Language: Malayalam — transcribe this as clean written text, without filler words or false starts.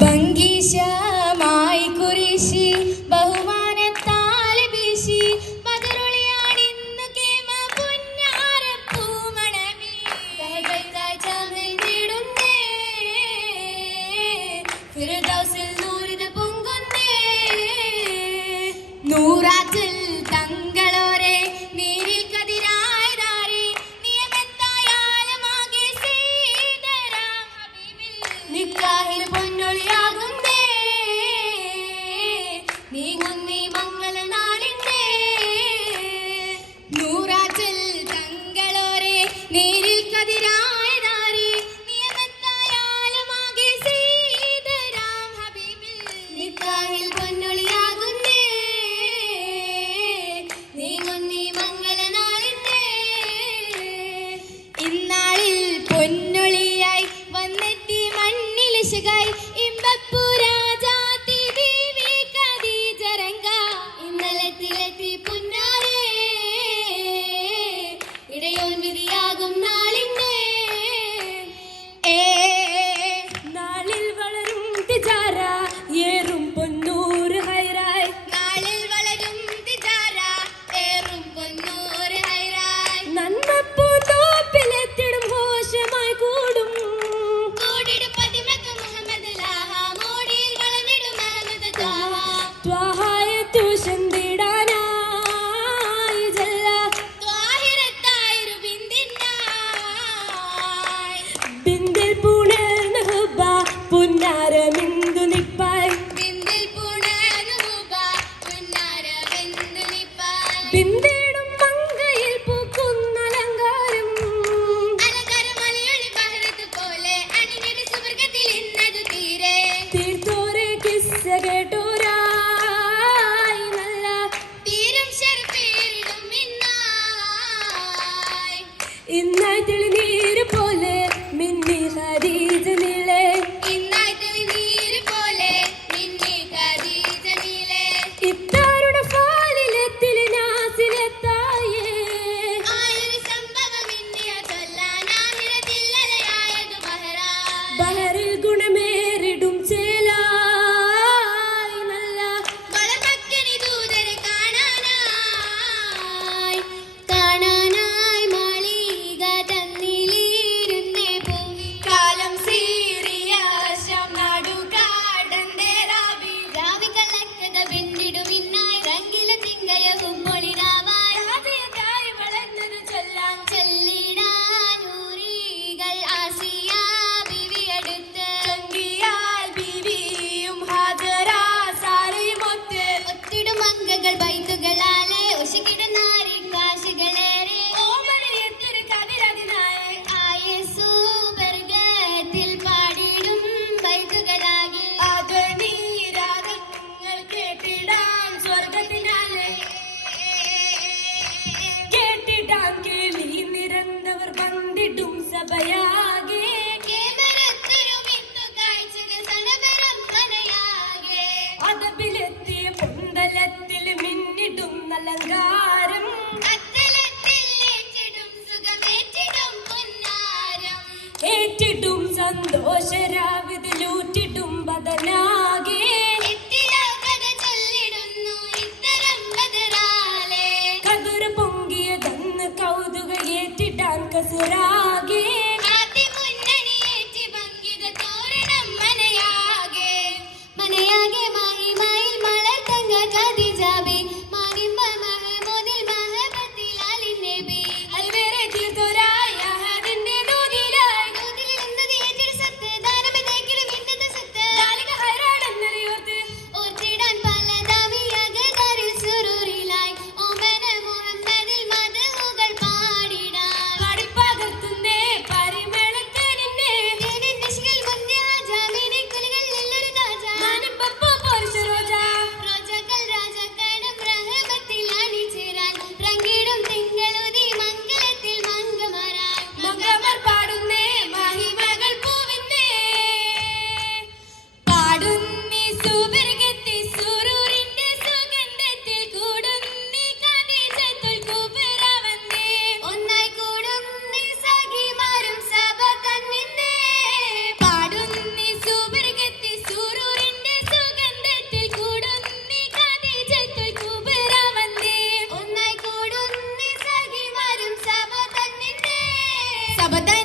ഭംഗീശമായി കുരിശി ബഹുമാനത്താൽ വീശി മധുരൊളിയാണിന്നു കേമ പുന്നാരപ്പൂമണമേ ചാർന്നിടുന്നേ ഫിർദൗസിൽ നൂറിത് പൊങ്കുന്നേ നൂറാറ്റിൽ തങ്ങളോരെ നീരിൽ കതിരായതാരെ നിയമത്തായാലുമാകെ സീതരാം ഹബീബിൽ നിക്കാഹിൽ പൊന്നൊളിയാകുന്നേ നീങ്ങുന്നീ മംഗളനാളിന്നേ നൂറാറ്റിൽ തങ്ങളോരെ നീരിൽ കതിരായതാരെ നിയമത്തായാലുമാകെ സീതരാം ഹബീബിൽ നിക്കാഹിൽ പൊന്നൊളിയാകുന്നേ നീങ്ങുന്നീ മംഗളനാളിന്നേ ഇന്നാളിൽ പൊന്നൊളിയായി വന്നെത്തി മണ്ണിലിശകായി ഇമ്പപ്പുരാജാതി ദേവി ഖദീജരംഗ ഇന്നലത്തിലെത്തി പുന്നാരേ ഇടയോൻ വിധിയാകും നാളിന്നേ നാളിൽ വളരും തിജാര ഏറും പൊന്നൂർ ഹൈറായ് നാളിൽ വളരും തിജാര ഏറും പൊന്നൂർ ഹൈറായ് നന്മപ്പൂന്തോപ്പിലെത്തിടും ഘോഷമായി കൂടും കൂടിടും പതിമക്ക് മുഹമ്മദ് ലാഹ മോടിയിൽ വളർന്നിടും അഹമ്മദ് ത്വാഹ ത്വാഹായത്തു ചന്തിടാനായി ജല്ല ത്വാഹിറത്തായൊരു ബിന്ദിനായി ബിന്ദിൽ പൂണർന്ന ഹുബ്ബ പുന്നാരമിന്ദു നിപ്പായ് ബിന്ദിൽ പൂണർന്ന ഹുബ്ബ പുന്നാരമിന്ദു നിപ്പായ് ബിന്ദിടും മങ്കയിൽ പൂക്കുന്ന അലങ്കാരം അലങ്കാരം മലയൊളി ബഹറത്ത് പോലെ അണിഞ്ഞിട്ട് സുവർഗത്തിൽ ഇന്നത് തീരെ തീർത്തോരെ കിസ്സ കേട്ടോരായി നല്ല തീരും ശർഫേറിടും ഇന്നായി തെളിനീര് പോലെ മിന്നി ഖദീജ നീളെ ഇന്നായി തെളിനീര് തബതൻ